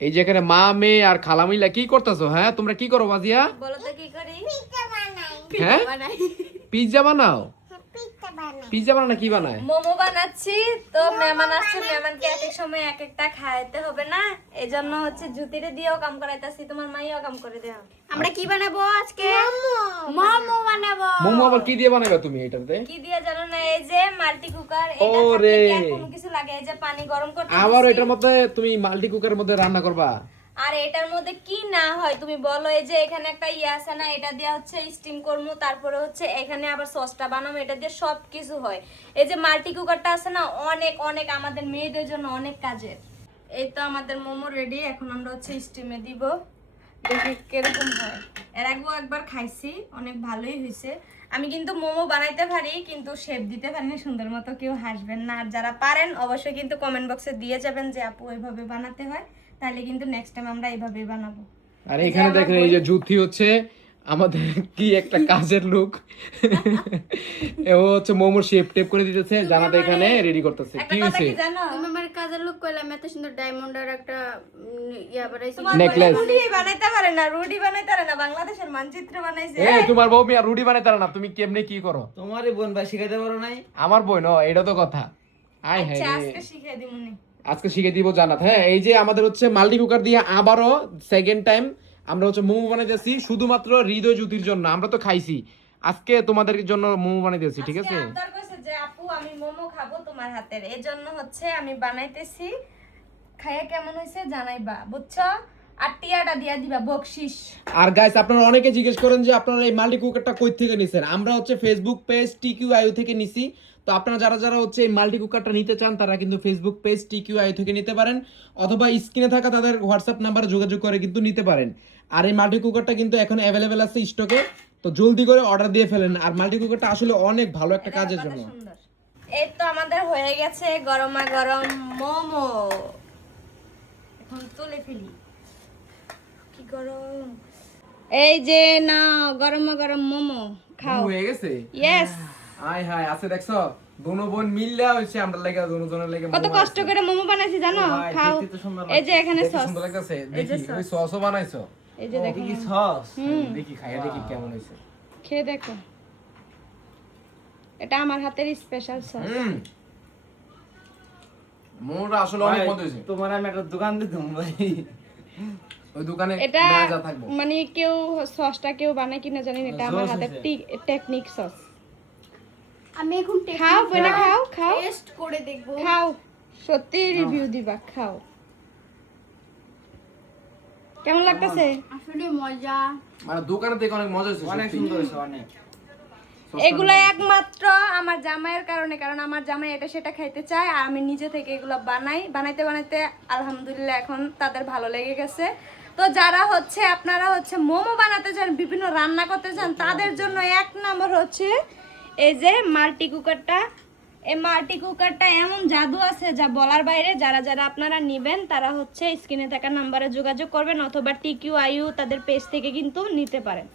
এই যে এখানে মা মেয়ে আর খালা মিলা কি করতেছো? হ্যাঁ তোমরা কি করো বাজিয়া? বলো তো কি করি? হ্যাঁ বানাই। পিজ্জা বানাও? পিজ্জা বানানো কি বানায়? মোমো বানাচ্ছি। তো মেহমান আসছে, মেহমানকে এক এক সময় এক একটা খাইতে হবে না, এজন্য হচ্ছে জুতিরে দিয়েও কাম করাইতাছি, তোমার মাইও কাম করে দেও। আমরা কি বানাবো আজকে? মোমো বানাবো। মোমো আবার কি দিয়ে বানাবে তুমি এটাতে? কি দিয়ে জানো না? এই যে মাল্টি কুকার, এটা ওরে। থাকলে কি আর কোনো কিছু লাগে? এই যে পানি গরম করতে আবার দিছি। এটার মধ্যে তুমি মাল্টি কুকারের মধ্যে রান্না করবা? আর এটার মধ্যে কি না হয় তুমি বলো? এই যে এখানে একটা আছে না, এটা দিয়ে হচ্ছে স্টিম করবো, তারপরে হচ্ছে এখানে আবার সসটা বানাবো, এটা দিয়ে সবকিছু হয়। এই যে মাল্টি কুকারটা আছে না, অনেক অনেক আমাদের মেয়েদের জন্য অনেক কাজের। এই তো আমাদের মোমো রেডি, এখন আমরা হচ্ছে স্টিমে দিব, দেখি কিরকম হয়। এর আগেও একবার খাইছি, অনেক ভালোই হয়েছে। আমি কিন্তু মোমো বানাইতে পারি, কিন্তু শেপ দিতে পারিনি সুন্দর মতো, কেউ হাসবেন না। আর যারা পারেন অবশ্যই কিন্তু কমেন্ট বক্সে দিয়ে যাবেন যে আপু এইভাবে বানাতে হয়, তাহলে কিন্তু নেক্সট টাইম আমরা এইভাবেই বানাবো। আর এখানে দেখেন এই যে জুথি হচ্ছে আমাদের কি একটা কাজের লোক। ও হচ্ছে মোমো শেপ টেপ করে দিতেছে, জানাতে এখানে রেডি করতেছে। একটা কি কথা হইছে? কি জানো? তুমি আমার কাজের লোক কইলাম, এত সুন্দর ডায়মন্ডের একটা ইয়া বানাইছি। তোমার Necklace. রুডি বানাইতে পারে না, রুডি বানাইতে পারে না, বাংলাদেশের মানচিত্র বানাইছে। এ তোমার বউ মিয়া রুটি বানাইতে পারে না, তুমি কেমনে কি করো? তোমারই বোন ভাই শিখাইতে পারো নাই? আমার বই না, এটা তো কথা। আয় আচ্ছা হ্যাঁ আজকে শিখিয়ে দিমুনি। আজকে শিখে দিব জানাত। হ্যাঁ এই যে আমাদের হচ্ছে মাল্টি কুকার দিয়ে আবারও সেকেন্ড টাইম আমরা হচ্ছে মোমো বানাইতেছি, শুধুমাত্র হৃদয় জ্যোতির জন্য। আমরা তো খাইছি, আজকে তোমাদের জন্য মোমো বানাইতেছি, ঠিক আছে? আজকে আবদার কইছে যে আপু আমি মোমো খাবো তোমার হাতের, এজন্য হচ্ছে আমি বানাইতেছি। খাইয়া কেমন হইছে জানাইবা, বুঝছো? আর টিয়াটা দিয়া দিবা বকশিশ। আর গাইস আপনারা অনেকে জিজ্ঞেস করেন যে আপনারা এই মাল্টি কুকারটা কই থেকে নিছেন। আমরা হচ্ছে ফেসবুক পেজ টিকিউআইইউ থেকে নিছি। তো আপনারা যারা যারা হচ্ছে এই মাল্টি কুকারটা নিতে চান তারা কিন্তু ফেসবুক পেজ টিকিউআইইউ থেকে নিতে পারেন, অথবা স্ক্রিনে থাকা তাদের হোয়াটসঅ্যাপ নাম্বারে যোগাযোগ করে কিন্তু নিতে পারেন। আর এই মাল্টি কুকারটা কিন্তু এখন অ্যাভেলেবেল আছে স্টকে, তো জলদি করে অর্ডার দিয়ে ফেলেন। আর মাল্টি কুকারটা আসলে অনেক ভালো একটা কাজের কত জন্য। সুন্দর। এই তো আমাদের হয়ে গেছে গরমা গরম মোমো, এখন তুলে ফেলি। কি গরম! এই যে না, গরমা গরম মোমো খাও। হয়ে গেছে? ইয়েস। আয় হায় আছে দেখছো, দোনো বোন মিললা হইছে আমরা লাগা দোনো জনের লাগা কত কষ্ট করে মোমো বানাইছি জানো? ভাই, খাও। দেখতে তো সুন্দর এই যে এখানে দেখতে সস, সুন্দর লাগতেছে। এই যে দেখি ওই সসও বানাইছো? এই যে দেখো, কি সস? দেখি খাইয়া দেখি কেমন হইছে। খেয়ে দেখো। এটা আমার হাতের স্পেশাল সস। মোমোটা আসলে অনেক মজা হইছে। তোমার আমি একটা দোকান দিতাম ভাই। ওই দোকানে এটা মেজা থাকবো। মানে কেউ সসটা কেউ বানায় কিনা জানি না, এটা আমার সস হাতের হয়েছে। Technique sauce. আমি এখন খাও বলে খাও, খাও টেস্ট করে দেখবো। খাও, সত্যি রিভিউ দিবা, খাও। কেমন লাগতেছে? আসলে মজা। মানে দোকানে থেকে অনেক মজা হইছে। অনেক সত্যি। সুন্দর হয়েছে অনেক। এগুলো একমাত্র আমার জামাইয়ের কারণে, কারণ আমার জামাই এটা সেটা খাইতে চায়, আর আমি নিজে থেকে এগুলো বানাইতে বানাইতে আলহামদুলিল্লাহ এখন তাদের ভালো লেগে গেছে। তো যারা হচ্ছে আপনারা হচ্ছে মোমো বানাতে চান, বিভিন্ন রান্না করতে চান, তাদের জন্য এক নম্বর হচ্ছে এই যে মাল্টি কুকারটা। এই মাল্টি কুকারটা এমন জাদু আছে যা বলার বাইরে। যারা যারা আপনারা নেবেন তারা হচ্ছে স্ক্রিনে থাকা নাম্বারে যোগাযোগ করবেন, অথবা টিকিউআইইউ তাদের পেজ থেকে কিন্তু নিতে পারেন।